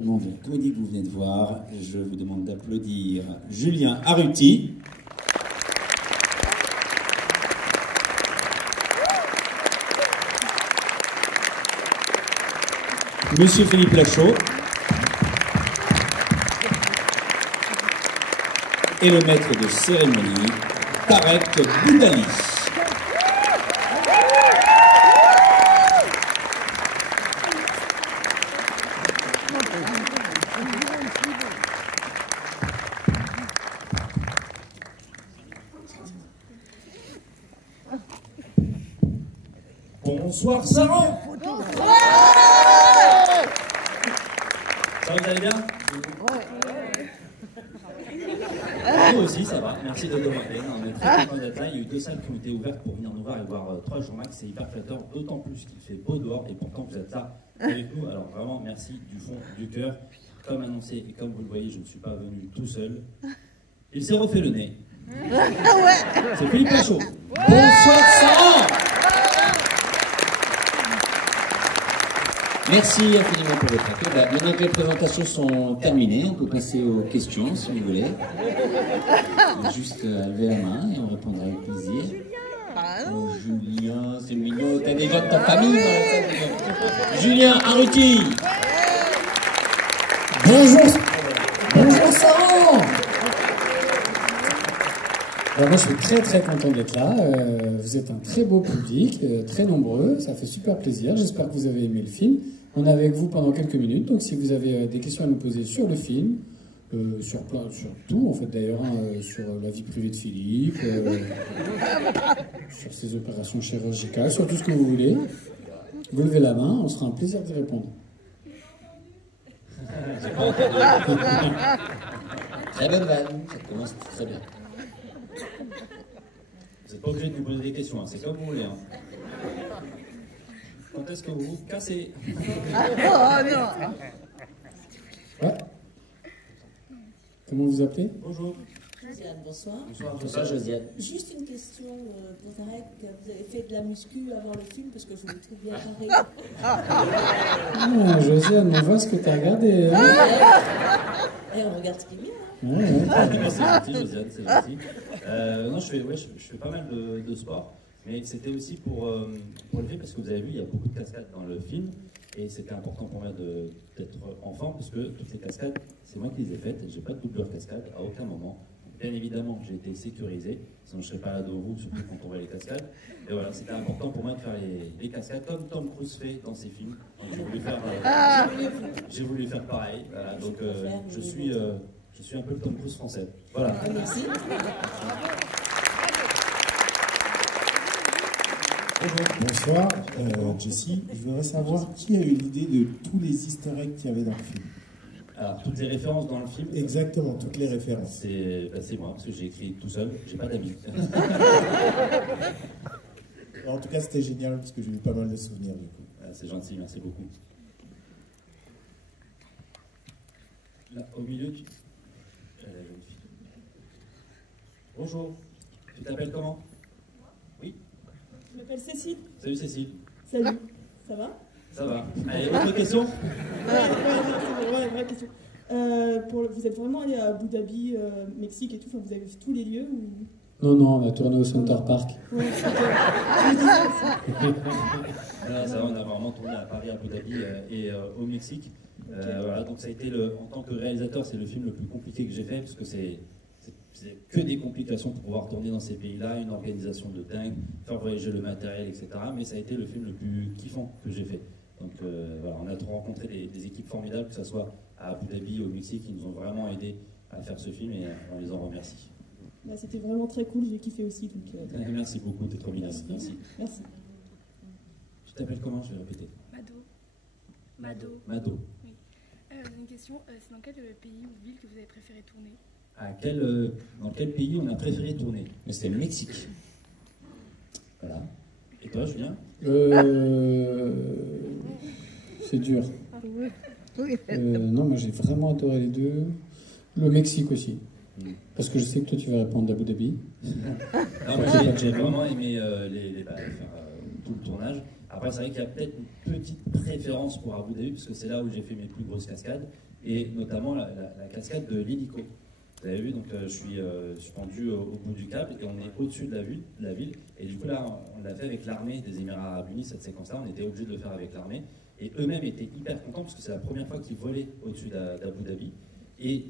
De la comédie que vous venez de voir, je vous demande d'applaudir Julien Arruti, Monsieur Philippe Lachaud et le maître de cérémonie, Tarek Boudali. Bonsoir Sarah. Ça va, vous allez bien? Nous aussi, ça va. Merci de demander. On est très contents d'être là. Il y a eu 2 salles qui ont été ouvertes pour venir nous voir et voir 3 jours max. C'est hyper flatteur, d'autant plus qu'il fait beau dehors et pourtant vous êtes là avec nous. Alors vraiment, merci du fond du cœur. Comme annoncé et comme vous le voyez, je ne suis pas venu tout seul. Il s'est refait le nez. C'est Philippe Lachaud. Bonsoir Sarah. Merci infiniment pour votre accueil. Maintenant que les présentations sont terminées, on peut passer aux questions si vous voulez. Juste lever la main et on répondra avec plaisir. Oh, Julien, c'est mignon. T'as des gens de ta famille dans la salle. Julien Arruti. Bonjour. Bonjour Sarah. Alors moi je suis très content d'être là. Vous êtes un très beau public, très nombreux. Ça fait super plaisir. J'espère que vous avez aimé le film. On est avec vous pendant quelques minutes. Donc si vous avez des questions à nous poser sur le film, sur tout en fait d'ailleurs, sur la vie privée de Philippe, sur ses opérations chirurgicales, sur tout ce que vous voulez, vous levez la main, on sera un plaisir d'y répondre. Très bonne vanne, ça commence très bien. Vous n'êtes pas obligé de nous poser des questions, hein. C'est comme vous voulez. Hein. Quand est-ce que vous vous cassez? Ouais. Comment vous appelez? Bonjour. Josiane, bonsoir. Bonsoir Josiane. Juste une question pour Tarek. Vous avez fait de la muscu avant le film parce que je vous trouve bien carré. Ah, Josiane, on voit ce que tu as regardé. Hein. Et on regarde ce qui est bien. C'est gentil, Josiane, c'est gentil. Non, je fais pas mal de sport, mais c'était aussi pour le film, parce que vous avez vu, il y a beaucoup de cascades dans le film, et c'était important pour moi d'être enfant, parce que toutes les cascades, c'est moi qui les ai faites, et j'ai pas de doubleur cascade à aucun moment. Bien évidemment, j'ai été sécurisé, sinon je serais pas là devant vous, surtout quand on voit les cascades. Et voilà, c'était important pour moi de faire les cascades comme Tom Cruise fait dans ses films. Donc j'ai voulu faire pareil. Voilà, donc je suis un peu le Tom Cruise français. Voilà. Merci. Bonsoir, Jessie. Je voudrais savoir qui a eu l'idée de tous les easter eggs qu'il y avait dans le film. Alors, toutes les références dans le film. Exactement, toutes les références. C'est moi, parce que j'ai écrit tout seul, j'ai pas d'amis. En tout cas, c'était génial parce que j'ai eu pas mal de souvenirs du coup. C'est gentil, merci beaucoup. Là, au milieu, bonjour, tu t'appelles comment? Oui? Je m'appelle Cécile. Salut Cécile. Salut. Ça va? Ça va. Allez, autre question? Ouais, vraie question. Vous êtes vraiment allé à Abu Dhabi, Mexique et tout, enfin, vous avez vu tous les lieux ou... Non, on a tourné au Center Park. Ouais, Là, ça va, on a vraiment tourné à Paris, à Abu Dhabi et au Mexique. Voilà, donc ça a été, en tant que réalisateur, c'est le film le plus compliqué que j'ai fait, parce que c'est que des complications pour pouvoir tourner dans ces pays-là, une organisation de dingue, faire voyager le matériel, etc. Mais ça a été le film le plus kiffant que j'ai fait. Donc voilà, on a rencontré des équipes formidables, que ce soit à Abu Dhabi, au Mexique, qui nous ont vraiment aidés à faire ce film et on les en remercie. Bah, c'était vraiment très cool, j'ai kiffé aussi. Donc, merci beaucoup, t'es trop mignonne. Merci. Merci. Tu t'appelles comment? Je vais répéter. Mado. Oui. Une question, c'est dans quel pays ou ville que vous avez préféré tourner? Dans quel pays on a préféré tourner? Mais c'était le Mexique. Voilà. Et toi, Julien? C'est dur. Non, moi j'ai vraiment adoré les deux. Le Mexique aussi. Parce que je sais que toi tu vas répondre d'Abu Dhabi. J'ai vraiment aimé faire tout le tournage. Après, c'est vrai qu'il y a peut-être une petite préférence pour Abu Dhabi, parce que c'est là où j'ai fait mes plus grosses cascades, et notamment la cascade de l'hélico. Vous avez vu, donc je suis suspendu au bout du câble, et on est au-dessus de la ville, et du coup là, on l'a fait avec l'armée des Émirats Arabes Unis, cette séquence-là, on était obligé de le faire avec l'armée, et eux-mêmes étaient hyper contents, parce que c'est la première fois qu'ils volaient au-dessus d'Abu Dhabi. Et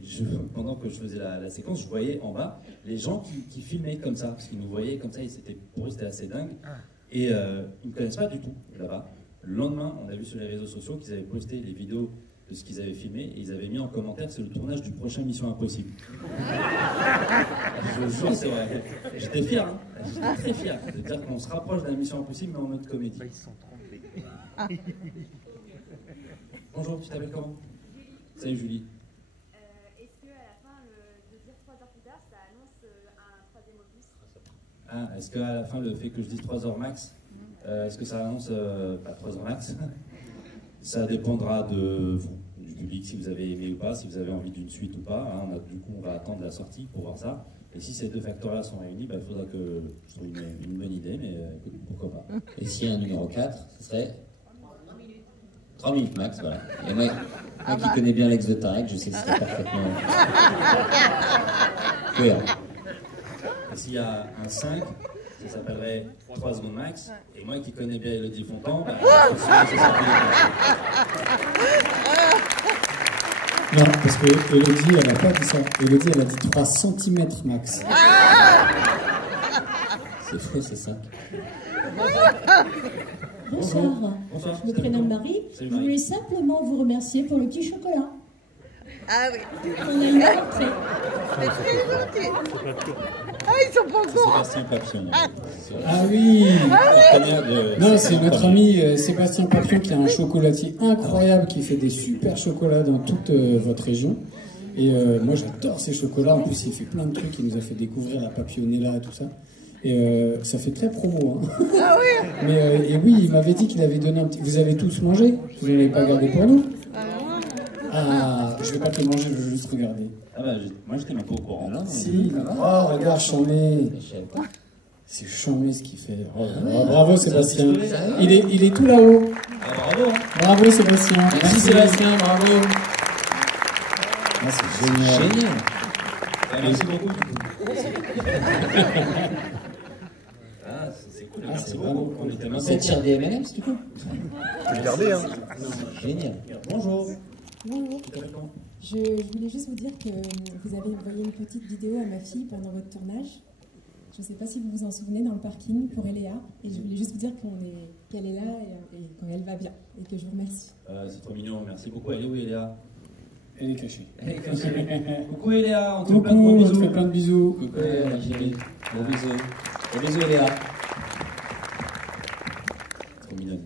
pendant que je faisais la séquence, je voyais en bas les gens qui filmaient comme ça, parce qu'ils nous voyaient comme ça, pour eux c'était assez dingue. Et ils ne me connaissent pas du tout là-bas. Le lendemain, on a vu sur les réseaux sociaux qu'ils avaient posté les vidéos de ce qu'ils avaient filmé, et ils avaient mis en commentaire c'est le tournage du prochain Mission Impossible. Je vous jure, c'est vrai. J'étais fier, hein. J'étais très fier de dire qu'on se rapproche d'un Mission Impossible, mais en mode comédie. Ils sont trompés. Bonjour, tu t'appelles comment? Salut Julie. Ah, est-ce qu'à la fin, le fait que je dise 3 heures max, est-ce que ça annonce pas 3 heures max? Ça dépendra de vous, du public, si vous avez aimé ou pas, si vous avez envie d'une suite ou pas. Hein, du coup, on va attendre la sortie pour voir ça. Et si ces deux facteurs-là sont réunis, il faudra que je trouve une bonne idée, mais écoute, pourquoi pas. Et s'il y a un numéro 4, ce serait 3 minutes max, voilà. Et moi qui connais bien l'ex de Tarek, je sais que c'est parfaitement cohérent. Et s'il y a un 5, ça s'appellerait 3 secondes max. Et moi qui connais bien Elodie Fontan, ça s'appellerait... Non, parce que Elodie, elle n'a pas dit ça. Elodie, elle a dit 3 cm max. C'est faux, c'est ça. Bonsoir. Bonsoir. Je me prénomme Marie. Je voulais simplement vous remercier pour le petit chocolat. Ah oui. On a eu à l'entrée. C'est très gentil. Ah, ils sont pas au courant. Sébastien Papillon. Ah oui. De... Non, c'est notre ami Sébastien Papillon qui a un chocolatier incroyable qui fait des super chocolats dans toute votre région. Et moi j'adore ces chocolats. En plus, il fait plein de trucs. Il nous a fait découvrir la Papillonella et tout ça. Et ça fait très promo. Hein. Ah oui. Mais et oui, il m'avait dit qu'il avait donné un petit. Vous avez tous mangé? Vous n'avez pas gardé pour nous? Ah, je vais pas te le manger, je veux juste regarder. Ah bah, moi j'étais même pas au courant. Alors, Si, oh, regarde, chambé. C'est chambé ce qu'il fait. Oh, bravo Sébastien. Il est tout là-haut. Ah, bravo. Bravo Sébastien. Merci Sébastien, bravo. Ah, c'est génial. Génial. Merci beaucoup. Ah, c'est cool. Ah, Merci c'est beaucoup. vraiment On était même Ça tire des M&M's du coup. Regardez, hein. Génial. Bonjour. Bonjour. Tu t'appelles comment? Je voulais juste vous dire que vous avez envoyé une petite vidéo à ma fille pendant votre tournage. Je ne sais pas si vous vous en souvenez, dans le parking pour Eléa. Et je voulais juste vous dire qu'elle est là et qu'elle va bien. Et que je vous remercie. C'est trop mignon, merci beaucoup. Elle est où, Eléa? Elle est cachée. Elle est cachée. Coucou Eléa, on te fait Coucou, plein de gros on bisous. te fait plein de bisous. Coucou la chérie. Gros bisous. Gros bisous Léa. Trop mignonne.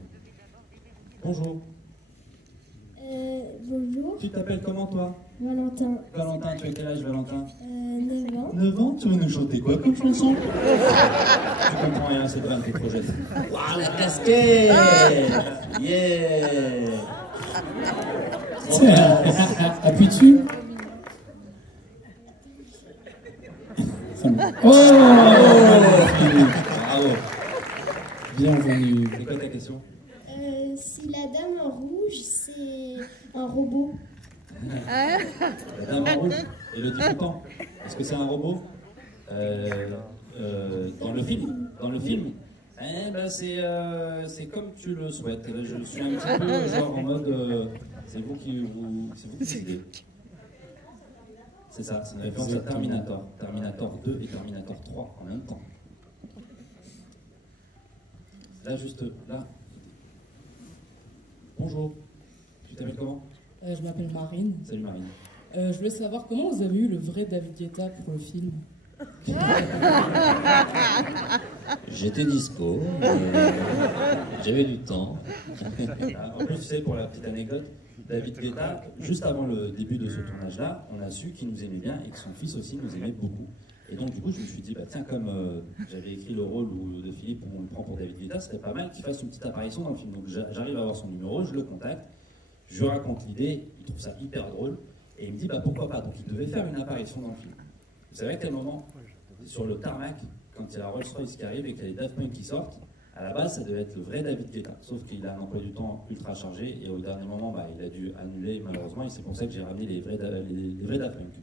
Bonjour. Bonjour, Tu t'appelles comment toi? Valentin. Valentin, tu as quel âge Valentin? 9 ans. 9 ans? Tu vas nous chanter quoi comme chanson? Tu comprends rien, c'est pas un peu trop jeune. Waouh, la casquette. Yeah. Appuie dessus. Oh, Bravo. Bienvenue. C'est quoi ta question? Si la dame en rouge, c'est un robot. La dame en rouge, Elodie Fontan. Est-ce que c'est un robot? Dans le film? Eh ben c'est comme tu le souhaites. Je suis un petit peu genre en mode c'est vous qui décidez. C'est ça, c'est une référence à Terminator. Terminator 2 et Terminator 3 en même temps. Là, juste là. Bonjour. Tu t'appelles comment? Je m'appelle Marine. Salut Marine. Je voulais savoir comment vous avez eu le vrai David Guetta pour le film. J'étais dispo, j'avais du temps. En plus, tu sais, pour la petite anecdote, David Guetta, juste avant le début de ce tournage-là, on a su qu'il nous aimait bien et que son fils aussi nous aimait beaucoup. Et donc, du coup, je me suis dit, bah, tiens, comme j'avais écrit le rôle de Philippe, on le prend pour David Guetta, ce serait pas mal qu'il fasse une petite apparition dans le film. Donc, j'arrive à avoir son numéro, je le contacte, je lui raconte l'idée, il trouve ça hyper drôle, et il me dit, bah, pourquoi pas. Donc, il devait faire une apparition dans le film. Vous savez à quel moment, sur le tarmac, quand il y a la Rolls-Royce qui arrive et qu'il y a les Daft Punk qui sortent, À la base, ça devait être le vrai David Guetta, sauf qu'il a un emploi du temps ultra chargé et au dernier moment, bah, il a dû annuler malheureusement et c'est pour ça que j'ai ramené les vrais Daft Punk.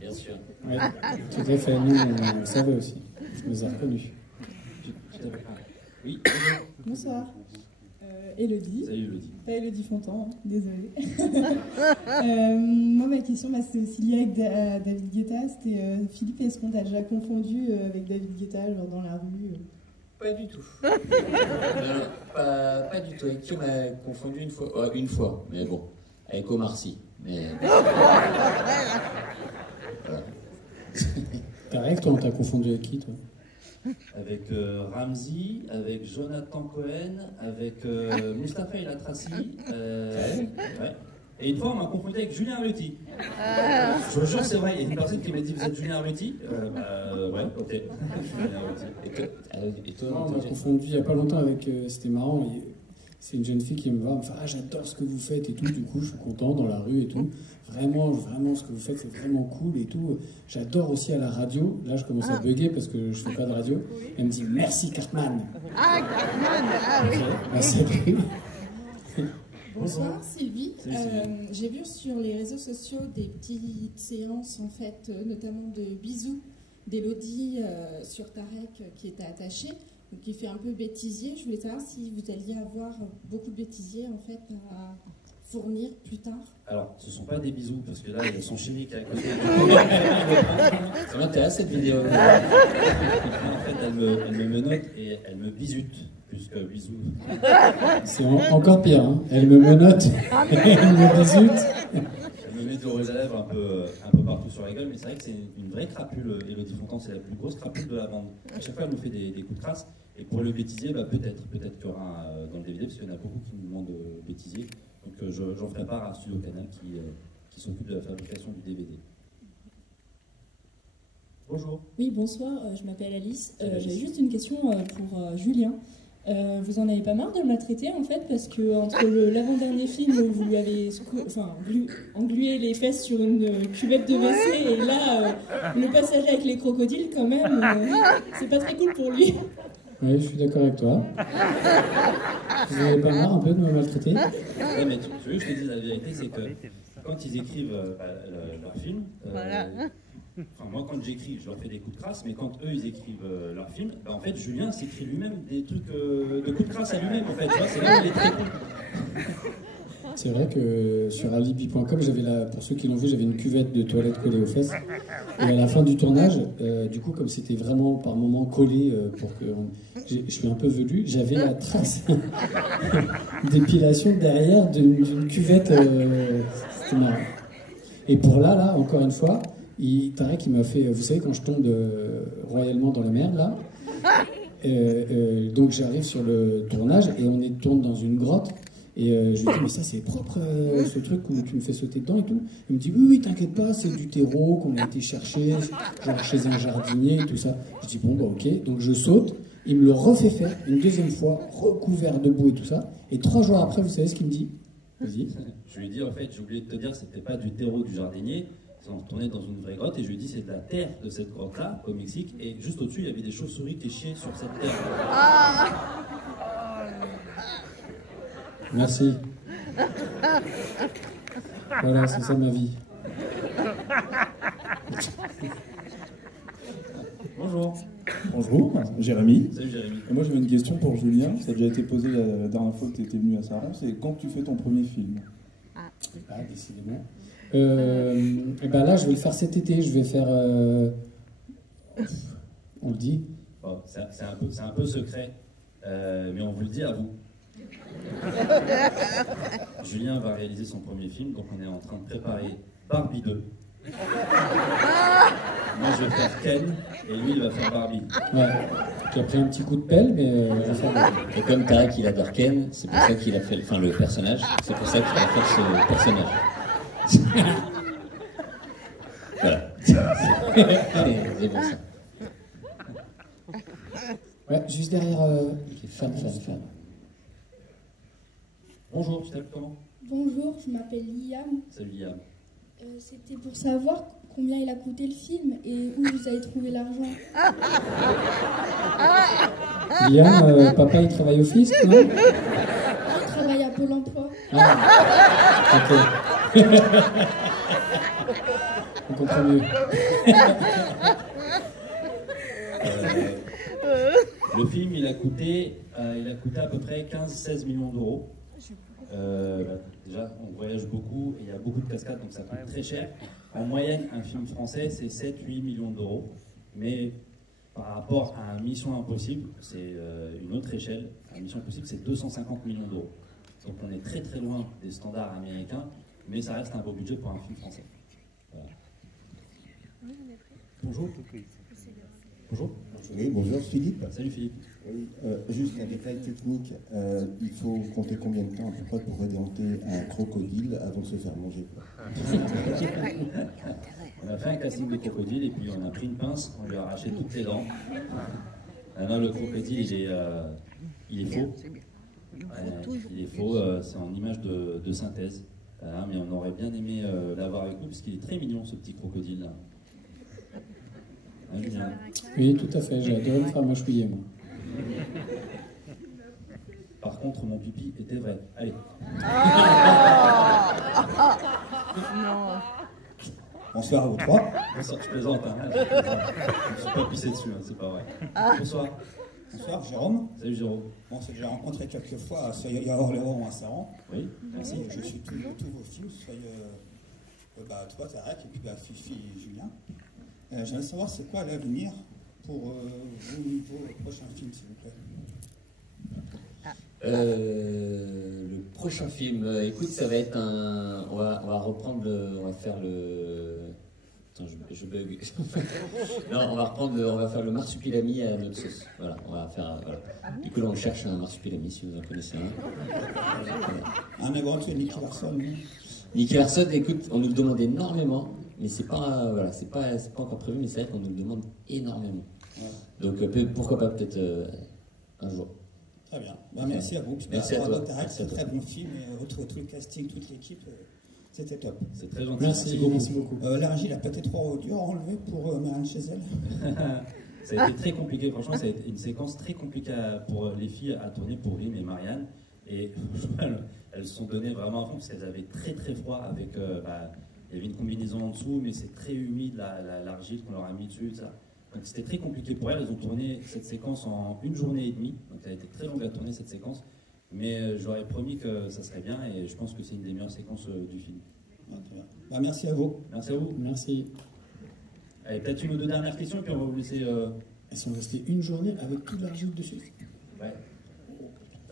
Bien sûr. Oui, tout à fait. Nous, on le savait aussi. Je les ai reconnus. Oui. Bonsoir. Élodie. Salut Élodie. Pas Élodie Fontan, hein, désolée. Moi, ma question, c'est aussi liée avec David Guetta. C'était Philippe, est-ce qu'on t'a déjà confondu avec David Guetta, genre dans la rue Pas du tout. Pas du tout. Avec qui on m'a confondu une fois, mais bon, avec Omar Sy. Mais... voilà. Tarek, toi, on t'a confondu avec qui, toi? Avec Ramzi, avec Jonathan Cohen, avec Mustapha El Atrassi. Ouais. Et une fois, on m'a confondu avec Julien Arlotti. Je vous jure, c'est vrai, il y a une personne qui m'a dit vous êtes Julien Arlotti. Ouais, ok. Julien Arlotti. Et toi, on m'a confondu il n'y a pas longtemps avec. C'était marrant. C'est une jeune fille qui me voit, elle me fait ah, j'adore ce que vous faites et tout. Du coup, je suis content dans la rue et tout. Vraiment, ce que vous faites, c'est vraiment cool et tout. J'adore aussi à la radio. Là, je commence à bugger parce que je fais pas de radio. Elle me dit merci Cartman. Ah, Cartman, ah oui. Merci. Bonsoir Sylvie. J'ai vu sur les réseaux sociaux des petites séances en fait, notamment de bisous d'Élodie sur Tarek qui était attaché, donc qui fait un peu bêtisier. Je voulais savoir si vous alliez avoir beaucoup de bêtisiers en fait à fournir plus tard. Alors, ce ne sont pas des bisous, parce que là, il y a son chéri qui est à côté. Ça m'intéresse cette vidéo. En fait, elle me menotte et elle me bisute, plus que bisous. C'est encore pire, hein. Elle me menotte et elle me bisute. Elle me met de l'eau à lèvres un peu partout sur la gueule, mais c'est vrai que c'est une vraie crapule. Élodie Fontan, c'est la plus grosse crapule de la bande. À chaque fois, elle nous fait des coups de crasse. Et pour le bêtisier, bah, peut-être qu'il y aura dans le DVD, parce qu'il y en a beaucoup qui nous demandent bêtisier. Donc j'en ferai part à Studio Canal qui s'occupe de la fabrication du DVD. Bonjour. Oui, bonsoir, je m'appelle Alice. J'avais juste une question pour Julien. Vous en avez pas marre de le maltraiter en fait, parce que entre l'avant-dernier film où vous lui avez englué les fesses sur une cuvette de WC et là le passage avec les crocodiles quand même, c'est pas très cool pour lui. Oui, je suis d'accord avec toi. Vous n'avez pas marre un peu de me maltraiter? Ouais, mais tu veux que je te dise la vérité, c'est que quand ils écrivent leur film, enfin, moi quand j'écris, je leur fais des coups de crasse, mais quand eux ils écrivent leur film, bah, en fait Julien s'écrit lui-même des trucs de coups de crasse à lui-même en fait, tu vois, c'est là où il est très cool. C'est vrai que sur alibi.com, pour ceux qui l'ont vu, j'avais une cuvette de toilette collée aux fesses. Et à la fin du tournage, du coup, comme c'était vraiment par moments collé, je suis un peu velu, j'avais la trace d'épilation derrière d'une cuvette. C'était marrant. Et pour là, encore une fois, Tarek, il m'a fait, vous savez, quand je tombe royalement dans la merde, là, donc j'arrive sur le tournage et on tourne dans une grotte. Et je lui dis, mais ça c'est propre ce truc où tu me fais sauter dedans et tout. Il me dit, oui, t'inquiète pas, c'est du terreau qu'on a été chercher, genre chez un jardinier et tout ça. Je dis, bon, bah ok. Donc je saute, il me le refait faire une deuxième fois, recouvert de boue et tout ça. Et 3 jours après, vous savez ce qu'il me dit? Vas-y. Je lui ai dit, en fait, j'ai oublié de te dire, c'était pas du terreau du jardinier. On retournait dans une vraie grotte et je lui ai dit, c'est de la terre de cette grotte-là, au Mexique. Et juste au-dessus, il y avait des chauves-souris qui chiaient sur cette terre. Merci. Voilà, c'est ça ma vie. Bonjour. Bonjour, Jérémy. Salut Jérémy. Et moi j'avais une question pour Julien, ça a déjà été posé la dernière fois que tu étais venu à Saran, c'est quand tu fais ton premier film? Ah, décidément. Et ben là, je vais le faire cet été, je vais faire... On le dit? Bon, c'est un peu secret, mais on vous le dit à vous. Julien va réaliser son premier film, donc on est en train de préparer Barbie 2. Moi je vais faire Ken et lui il va faire Barbie. Ouais, j'ai pris un petit coup de pelle, mais je vais faire Barbie. Et comme Tarek il adore Ken, c'est pour ça qu'il a fait le personnage, c'est pour ça qu'il va faire ce personnage. Voilà. C'est bon ça. Ouais, juste derrière femme. Bonjour, tu t'appelles comment? Bonjour, je m'appelle Liam. Salut Liam. C'était pour savoir combien il a coûté le film et où vous avez trouvé l'argent. Liam, papa il travaille au fisc, non? Je travaille à Pôle emploi. Ah, ok. On comprend mieux. Le film, il a coûté à peu près 15-16 millions d'euros. Déjà, on voyage beaucoup et il y a beaucoup de cascades, donc ça coûte très cher. En moyenne, un film français, c'est 7-8 millions d'euros. Mais par rapport à Mission Impossible, c'est une autre échelle. Mission Impossible, c'est 250 millions d'euros. Donc on est très très loin des standards américains, mais ça reste un beau budget pour un film français. Voilà. Bonjour. Bonjour. Oui, bonjour Philippe. Salut Philippe. Oui, juste un détail technique, il faut compter combien de temps à peu près pour redenter un crocodile avant de se faire manger? On a fait un casting de crocodile et puis on a pris une pince, on lui a arraché toutes les dents. Non, le crocodile il est faux. Il est faux, c'est en image de synthèse. Voilà, mais on aurait bien aimé l'avoir avec nous parce qu'il est très mignon ce petit crocodile là. Hein, oui, tout à fait, j'ai adoré me faire mâchouiller moi. Par contre, mon pipi était vrai. Allez. Non. Bonsoir à vous trois. Bonsoir, je plaisante. Hein. Je ne suis pas pissé dessus, hein, c'est pas vrai. Bonsoir. Bonsoir, Jérôme. Salut Jérôme. Bon, c'est que j'ai rencontré quelques fois à Soya Orléans à Saran. Oui. Merci. Je suis tous vos films, toi, Tarek, et puis Fifi et Julien. J'aimerais savoir c'est quoi l'avenir pour vous niveau prochain film, s'il vous plaît. Le prochain film, écoute, ça va être un. On va reprendre on va faire le. Attends, je bug. Non, on va faire le marsupilami à notre sauce. Voilà, on va faire. Voilà. Du coup, là, on cherche un marsupilami, si vous en connaissez un. Un éventuel Nicky Larson. Nicky Larson, écoute, on nous le demande énormément, mais c'est pas encore prévu, mais c'est vrai qu'on nous le demande énormément. Ouais. Donc, pourquoi pas peut-être un jour. Très bien. Ben, merci à vous. Merci à toi. C'est un très bon film et tout le casting, toute l'équipe, c'était top. C'est très gentil. Merci beaucoup. L'argile a peut-être trop dur à enlever pour Marianne chez elle. Ça a été très compliqué. Franchement, ça a été une séquence très compliquée pour les filles à tourner pour Rim et Marianne. Et elles se sont données vraiment à fond parce qu'elles avaient très très froid avec. Il y avait une combinaison en dessous, mais c'est très humide l'argile qu'on leur a mis dessus. Ça. Donc c'était très compliqué pour elles. Elles ont tourné cette séquence en 1 journée et demie. Donc elle a été très longue à tourner cette séquence. Mais j'aurais promis que ça serait bien et je pense que c'est une des meilleures séquences du film. Ah, très bien. Bah, merci à vous. Merci à vous. Merci. Allez, peut-être une ou deux dernières questions et puis on va vous laisser. Elles sont restées 1 journée avec toute l'argile dessus. Ouais.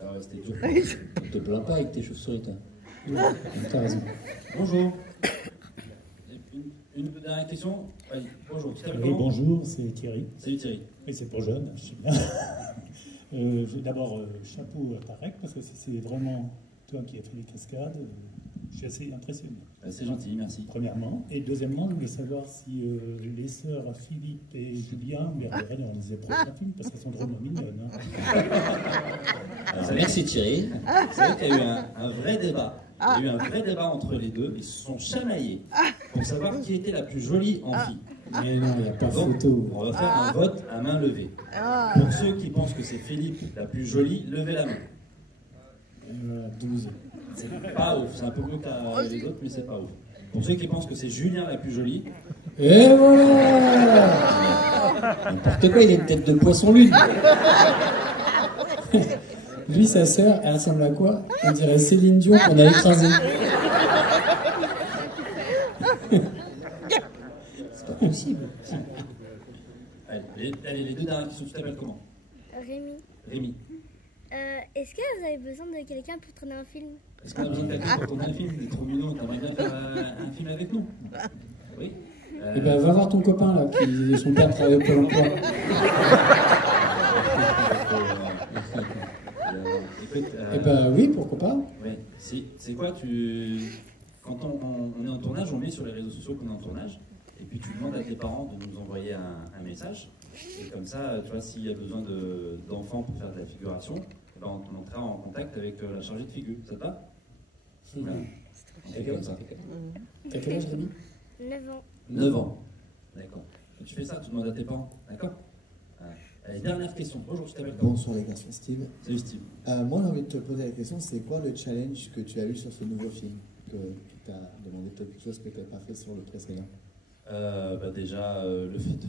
Ah ouais, c'était dur. Ne te plains pas avec tes chauves-souris, toi. T'as raison. Bonjour. Une dernière question. Allez, bonjour. Oui, bonjour, c'est Thierry. Salut Thierry. Oui, c'est pour jeune, je sais bien. D'abord, chapeau à Tarek, parce que c'est vraiment toi qui as fait les cascades. Je suis assez impressionné. C'est gentil, merci. Premièrement. Et deuxièmement, je voulais savoir si les sœurs Philippe et Julien me verraient dans les prochains films, parce qu'elles sont drôlement mignonnes. Hein. Alors, merci Thierry. C'est vrai qu'il y a eu un vrai débat. Il y a eu un vrai débat entre les deux. Ils se sont chamaillés pour savoir qui était la plus jolie en fille. Mais non, il n'y a pas Donc, photo. On va faire un vote à main levée. Pour ceux qui pensent que c'est Philippe la plus jolie, levez la main. 12. C'est pas ouf. C'est un peu mieux que les autres, mais c'est pas ouf. Pour ceux qui pensent que c'est Julien la plus jolie. Et voilà. N'importe quoi, il a une tête de poisson lune. Lui, sa sœur, elle ressemble à quoi? On dirait Céline Dion qu'on a écrasée. C'est pas possible. Allez, les deux dernières questions. Tu t'appelles comment? Rémi. Rémi. Est-ce que vous avez besoin de quelqu'un pour tourner un film? Est-ce qu'on a besoin de quelqu'un pour tourner un film? C'est trop mignon. T'aimerais bien faire un film avec nous? Oui. Eh ben, va voir ton copain là, qui son père travaille au Pôle emploi. Eh ben oui, pourquoi pas. Oui. C'est quoi quand on est en tournage, on met sur les réseaux sociaux qu'on est en tournage, et puis tu demandes à tes parents de nous envoyer un message, et comme ça, tu vois, s'il y a besoin d'enfants pour faire de la figuration, ben on entrera en contact avec la chargée de figure. Ça te va? Voilà. On fait comme ça. T'as quel âge, Rémi? 9 ans. 9 ans. D'accord. Quand tu fais ça, tu demandes à tes parents. D'accord. Allez, dernière question. Bonjour, je t'appelle comment? Bonsoir les garçons, Steve. Salut Steve. Moi j'ai envie de te poser la question, c'est quoi le challenge que tu as eu sur ce nouveau film, qui t'a demandé quelque chose que tu n'avais pas fait sur le précédent? Déjà, le fait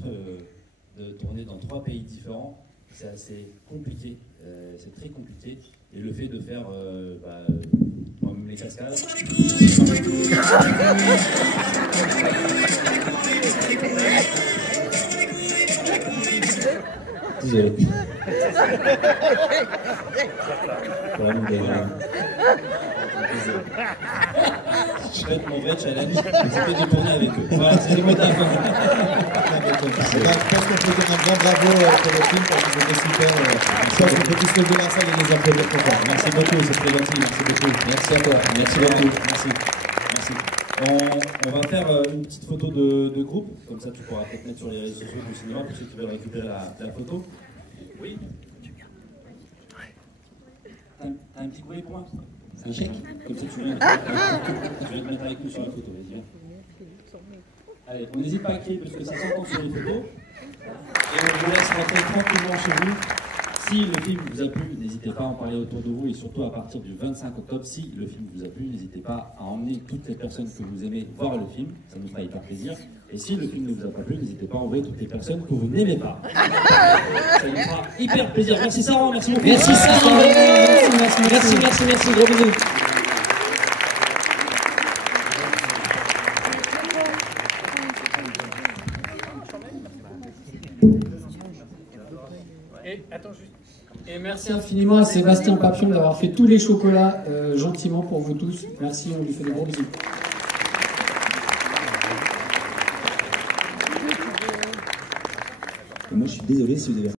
de tourner dans 3 pays différents, c'est assez compliqué, c'est très compliqué. Et le fait de faire moi-même les cascades. Désolé. Je vais être mon vrai challenge, c'était de tourner avec eux. Voilà, c'est le mot de la fin. Je pense qu'on peut dire un grand bravo pour le film parce que c'était super. Je pense qu'on peut tous lever la salle et les applaudir pour ça. Merci beaucoup, c'est très gentil, merci beaucoup. Merci à toi, merci beaucoup. Merci. Merci. On va faire une petite photo de groupe, comme ça tu pourras peut-être mettre sur les réseaux sociaux du cinéma pour ceux qui veulent récupérer la photo. Oui. T'as un petit bruit pour moi? C'est un chèque? Comme ça tu viens te mettre avec nous sur la photo, vas-y, viens. Allez, on n'hésite pas à crier parce que ça s'entend sur les photos. Et on vous laisse rentrer tranquillement chez vous. Si le film vous a plu, n'hésitez pas à en parler autour de vous et surtout à partir du 25 octobre, si le film vous a plu, n'hésitez pas à emmener toutes les personnes que vous aimez voir le film, ça nous fera hyper plaisir. Et si le film ne vous a pas plu, n'hésitez pas à envoyer toutes les personnes que vous n'aimez pas. Ça nous fera hyper plaisir. Merci Sarah, merci beaucoup. Merci Sarah, merci, gros bisous. Et merci infiniment à Sébastien Papillon d'avoir fait tous les chocolats gentiment pour vous tous. Merci, on lui fait des gros bisous. Et moi je suis désolé si vous avez